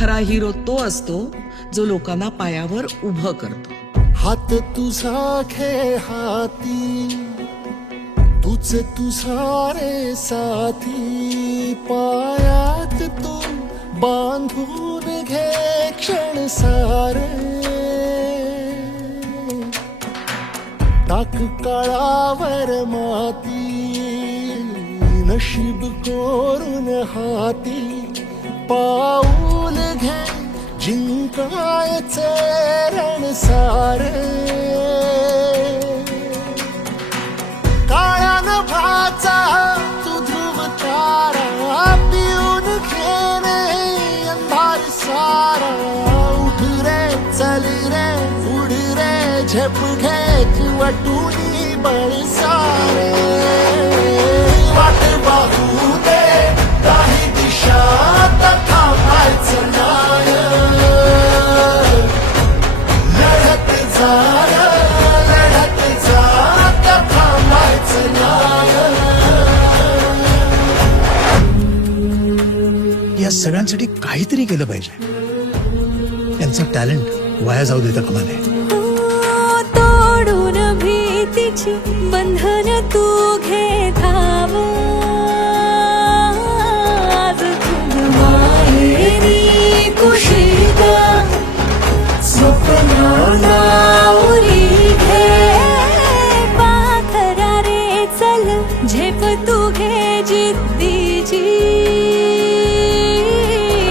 खरा हिरो तो असतो जो लोकांना पायावर उभं करतो. हात तुझा घे हाती, तुझ तुझा रे साथी, पायात तू बांधून घे क्षण सारे. टाक काळावर माती, नशीब कोरून हाती, पाऊल घे जिंकायचे रण सारे. काळ्या नभाचा तू ध्रुव तारा, पिऊन घेणे अंधार सारा. उठ रे चल रे उड रे, झेप घे तू वाटूनी बळ सारे. वाट पाहू दे काही दिशा, थांबायचं नाय. लढत जा लढत जा, थांबायचं नाय. या सगळ्यांसाठी काहीतरी केलं पाहिजे. त्यांचं टॅलेंट वाया जाऊ देता कामा नये. तोडून भीतीची बंधन तू घे धाव. आज तुझ माहेरी कुशीत स्वप्नाला उरी घे. पाखरा रे चल झेप तू घे जिद्दीची.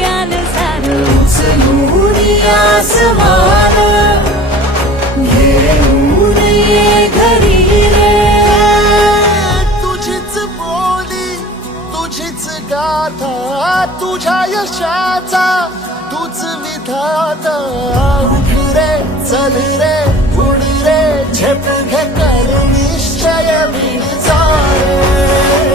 आन सार उचलून आसमान घेऊन ये घरी रे. तुझीच बोली तुझीच गाथा, तुझ्या यशाचा तूच विधाता. उठ रे चल रे उड रे, झेप घे कर निश्चय विण जा रे.